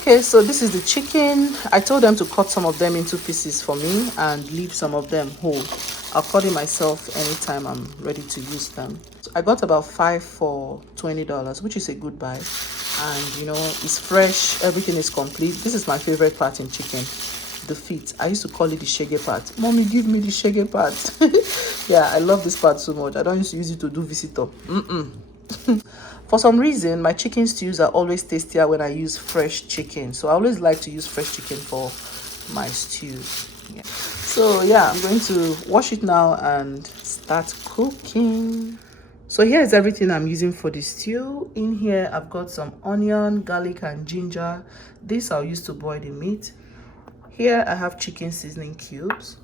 Okay, so this is the chicken. I told them to cut some of them into pieces for me and leave some of them whole. I'll cut it myself anytime I'm ready to use them. So I got about 5 for $20, which is a good buy. And you know, it's fresh, everything is complete. This is my favorite part in chicken, the feet. I used to call it the shege part. Mommy, give me the shege part. Yeah, I love this part so much. I don't used to use it to do visitor. For some reason, my chicken stews are always tastier when I use fresh chicken. So I always like to use fresh chicken for my stews. Yeah. So yeah, I'm going to wash it now and start cooking. So here's everything I'm using for the stew. In here, I've got some onion, garlic, and ginger. This I'll use to boil the meat. Here I have chicken seasoning cubes,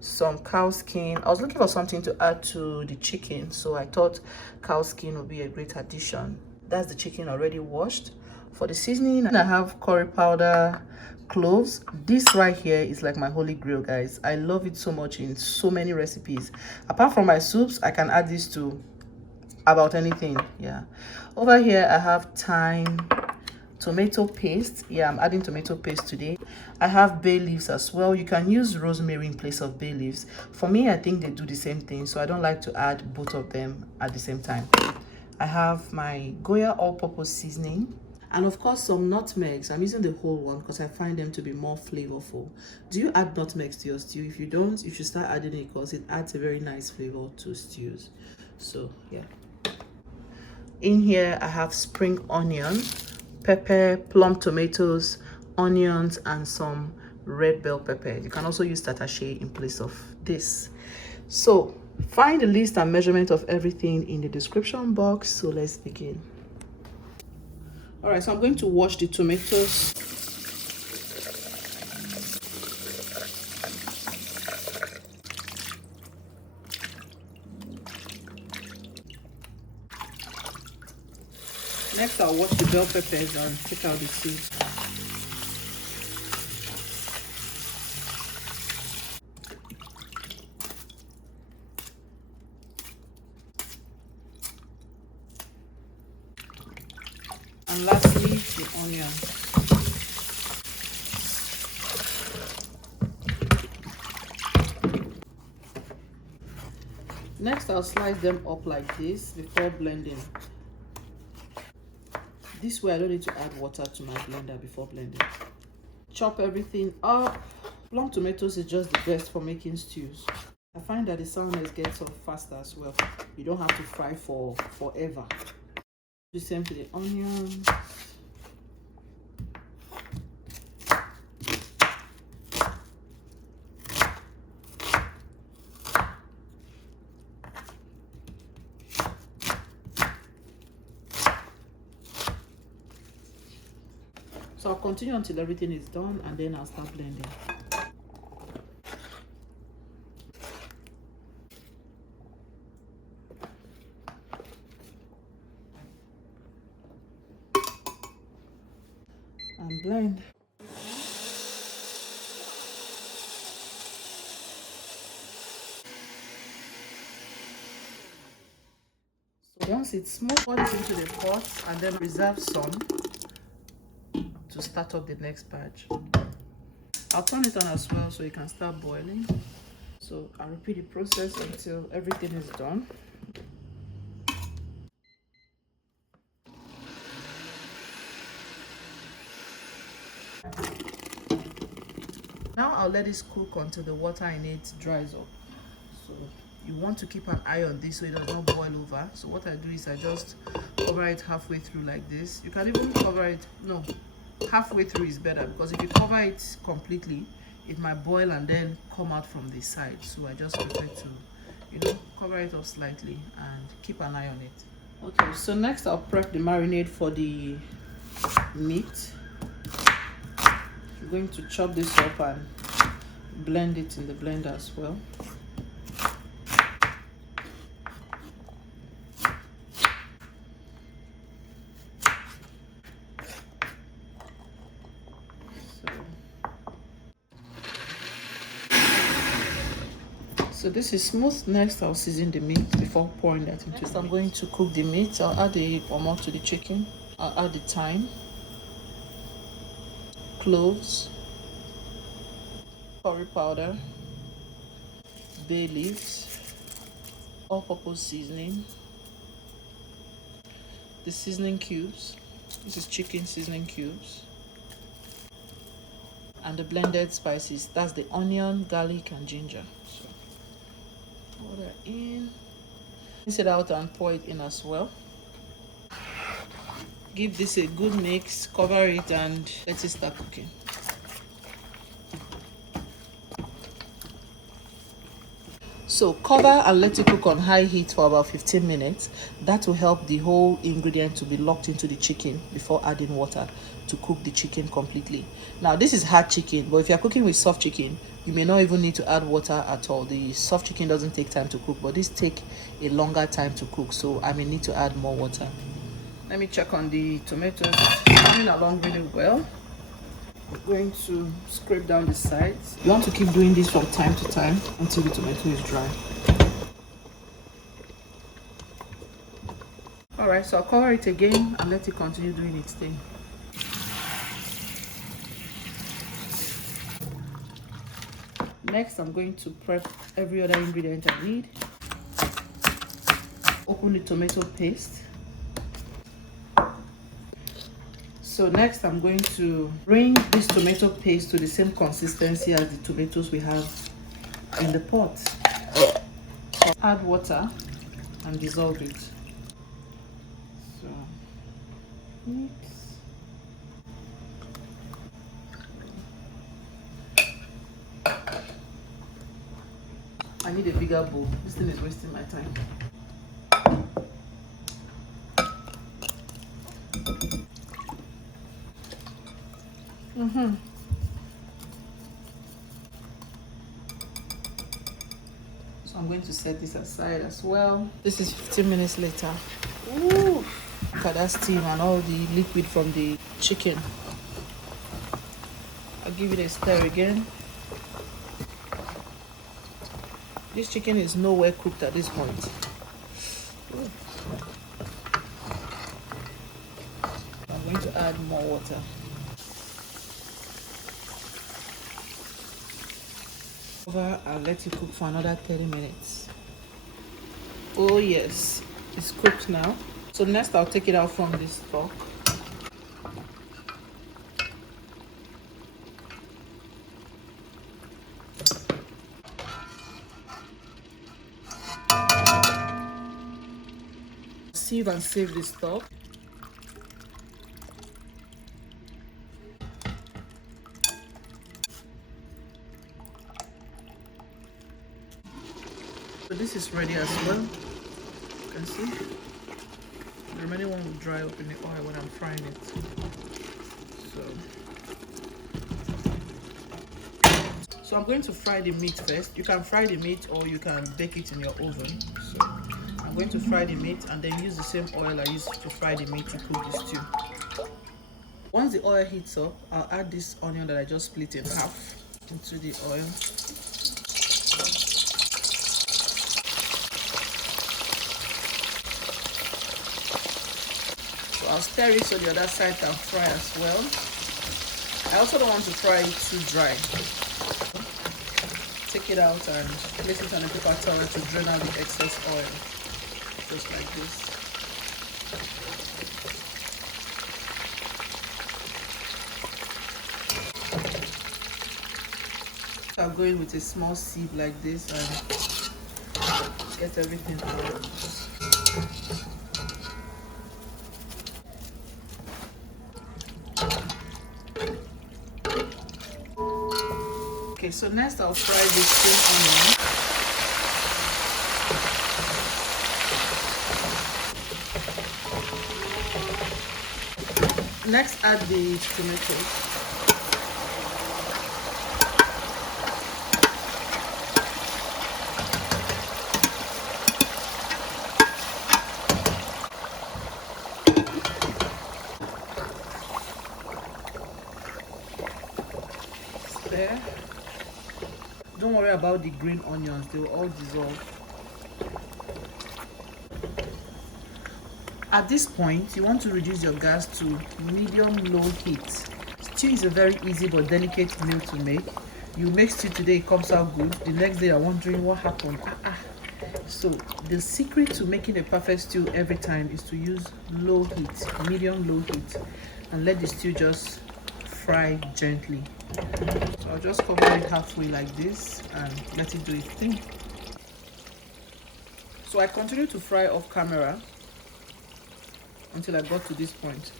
some cow skin. I was looking for something to add to the chicken, so I thought cow skin would be a great addition. That's the chicken already washed. For the seasoning, I have curry powder, cloves. This right here is like my holy grail, guys. I love it so much in so many recipes. Apart from my soups, I can add this to about anything. Yeah. Over here I have thyme, tomato paste. Yeah, I'm adding tomato paste today. I have bay leaves as well. You can use rosemary in place of bay leaves. For me, I think they do the same thing, so I don't like to add both of them at the same time. I have my Goya all-purpose seasoning, and of course some nutmegs. I'm using the whole one because I find them to be more flavorful. Do you add nutmegs to your stew? If you don't, you should start adding it because it adds a very nice flavor to stews. So yeah. In here I have spring onion, pepper, plum tomatoes, onions, and some red bell pepper. You can also use tatashe in place of this. So find the list and measurement of everything in the description box. So let's begin. All right, so I'm going to wash the tomatoes. Next, I'll wash the bell peppers and take out the seeds. And lastly, the onion. Next, I'll slice them up like this before blending. This way I don't need to add water to my blender before blending. Chop everything up. Plum tomatoes is just the best for making stews. I find that the sourness gets off faster as well. You don't have to fry for forever. Do the same to the onions. So I'll continue until everything is done and then I'll start blending. And blend. So once it's smooth, pour it into the pot and then reserve some to start up the next batch. I'll turn it on as well so it can start boiling. So I'll repeat the process until everything is done. Now I'll let this cook until the water in it dries up. So you want to keep an eye on this so it does not boil over. So what I do is I just cover it halfway through like this. You can even cover it, no, halfway through is better, because if you cover it completely it might boil and then come out from the side. So I just prefer to, you know, cover it up slightly and keep an eye on it. Okay, so next I'll prep the marinade for the meat. I'm going to chop this up and blend it in the blender as well. So this is smooth. Next I'll season the meat before pouring that into the I'm going to cook the meat. I'll add the bonnet to the chicken. I'll add the thyme. cloves, curry powder, bay leaves, all-purpose seasoning, the seasoning cubes. This is chicken seasoning cubes, and the blended spices. That's the onion, garlic, and ginger. So pour that in. Rinse it out and pour it in as well. Give this a good mix, cover it, and let it start cooking. So cover and let it cook on high heat for about 15 minutes. That will help the whole ingredient to be locked into the chicken before adding water to cook the chicken completely. Now this is hard chicken, but if you're cooking with soft chicken, you may not even need to add water at all. The soft chicken doesn't take time to cook, but this take a longer time to cook, so I may need to add more water. Let me check on the tomatoes. Coming along really well. We're going to scrape down the sides. You want to keep doing this from time to time until the tomato is dry. Alright, so I'll cover it again and let it continue doing its thing. Next, I'm going to prep every other ingredient I need. Open the tomato paste. So next I'm going to bring this tomato paste to the same consistency as the tomatoes we have in the pot. Add water and dissolve it. So mix. I need a bigger bowl. This thing is wasting my time. So I'm going to set this aside as well. This is 15 minutes later. Ooh, look at that steam and all the liquid from the chicken. I'll give it a stir again. This chicken is nowhere cooked at this point. Ooh. I'm going to add more water. Over and let it cook for another 30 minutes. Oh yes, it's cooked now. So next I'll take it out from this stock. Sieve and save this stock. So this is ready as well. You can see the remaining one will dry up in the oil when I'm frying it. So I'm going to fry the meat first. You can fry the meat or you can bake it in your oven. So I'm going to fry the meat and then use the same oil I used to fry the meat to cook the stew. Once the oil heats up, I'll add this onion that I just split in half into the oil. So I'll stir it so the other side can fry as well. I also don't want to fry it too dry. Take it out and place it on a paper towel to drain out the excess oil. Just like this. I'm going with a small sieve like this and get everything out. Okay, so next I'll fry the spring onion. Next, add the tomatoes. There. Don't worry about the green onions, they will all dissolve. At this point, you want to reduce your gas to medium-low heat Stew is a very easy but delicate meal to make. You make stew today, it comes out good. The next day you're wondering what happened. So the secret to making a perfect stew every time is to use low heat, medium low heat, and let the stew just fry gently. So I'll just cover it halfway like this and let it do its thing. So I continue to fry off camera until I got to this point.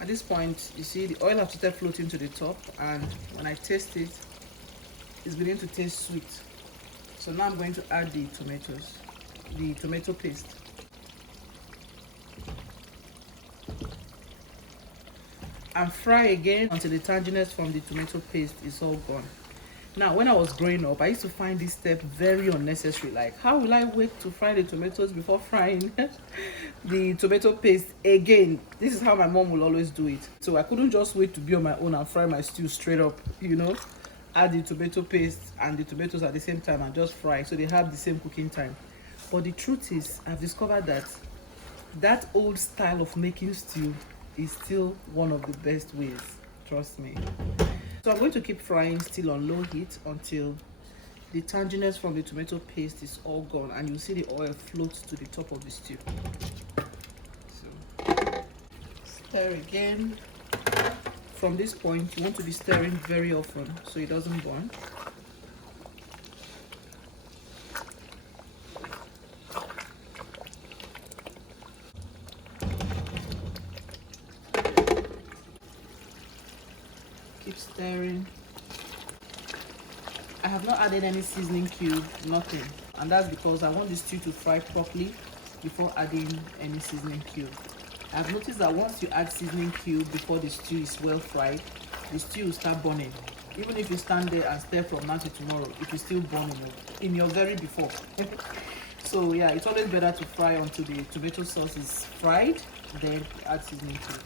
At this point, you see the oil has started floating to the top, and when I taste it, it's beginning to taste sweet. So now I'm going to add the tomatoes, the tomato paste. And fry again until the tanginess from the tomato paste is all gone. Now, when I was growing up, I used to find this step very unnecessary. Like, how will I wait to fry the tomatoes before frying the tomato paste again? This is how my mom will always do it. So I couldn't just wait to be on my own and fry my stew straight up, you know, add the tomato paste and the tomatoes at the same time and just fry, so they have the same cooking time. But the truth is, I've discovered that that old style of making stew is still one of the best ways. Trust me. So I'm going to keep frying still on low heat until the tanginess from the tomato paste is all gone and you'll see the oil floats to the top of the stew. So stir again. From this point, you want to be stirring very often so it doesn't burn. Keep stirring. I have not added any seasoning cube, nothing, and that's because I want the stew to fry properly before adding any seasoning cube. I've noticed that once you add seasoning cube before the stew is well fried, the stew will start burning. Even if you stand there and stir from now to tomorrow, it will still burn in your very before. So yeah, it's always better to fry until the tomato sauce is fried, then add seasoning cube.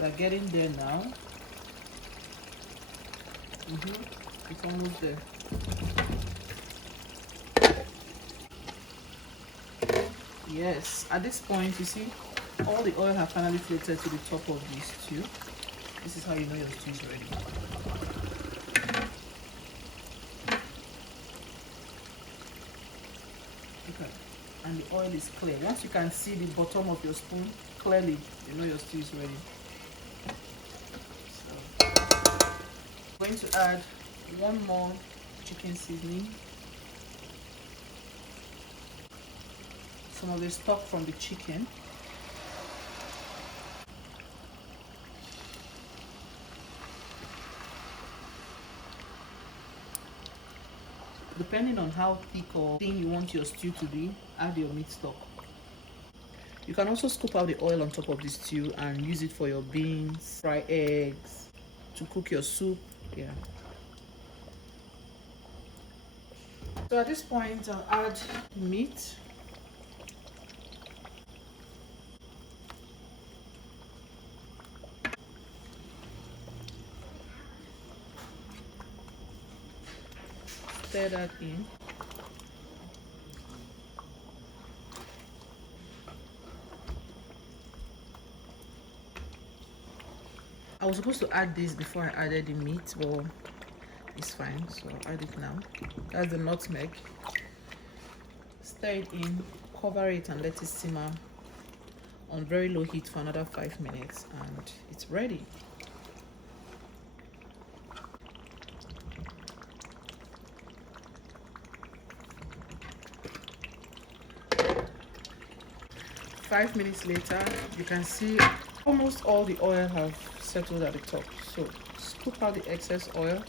We're getting there now. It's almost there. Yes, at this point, you see, all the oil have finally floated to the top of the stew. This is how you know your stew is ready. Okay, and the oil is clear. Once you can see the bottom of your spoon clearly, you know your stew is ready. So, I'm going to add one more chicken seasoning, some of the stock from the chicken, depending on how thick or thin you want your stew to be, add your meat stock. You can also scoop out the oil on top of the stew and use it for your beans, fry eggs, to cook your soup. Yeah. So at this point, I'll add meat. Stir that in. I was supposed to add this before I added the meat, but it's fine, so I'll add it now. That's the nutmeg. Stir it in, cover it and let it simmer on very low heat for another 5 minutes, and it's ready. Five minutes later, you can see almost all the oil have settled at the top. So scoop out the excess oil.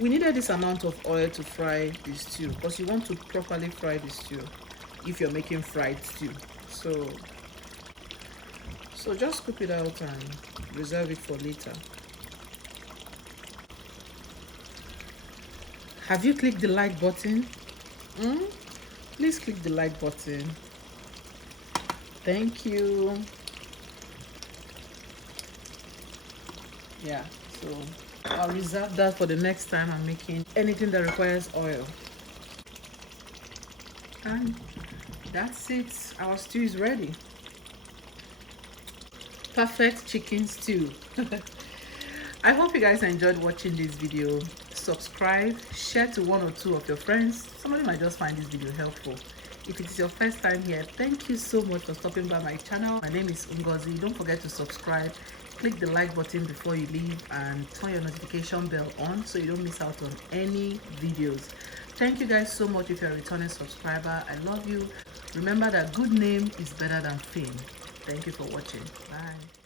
We needed this amount of oil to fry the stew because you want to properly fry the stew if you're making fried stew. So just scoop it out and reserve it for later. Have you clicked the like button? Please click the like button. Thank you. Yeah, so I'll reserve that for the next time I'm making anything that requires oil. And that's it. Our stew is ready. perfect chicken stew. I hope you guys enjoyed watching this video. Subscribe, share to one or two of your friends. Somebody might just find this video helpful. If it is your first time here, thank you so much for stopping by my channel. My name is Ngozi. Don't forget to subscribe, click the like button before you leave, and turn your notification bell on so you don't miss out on any videos. Thank you guys so much. If you're a returning subscriber, I love you. Remember that good name is better than fame. Thank you for watching. Bye.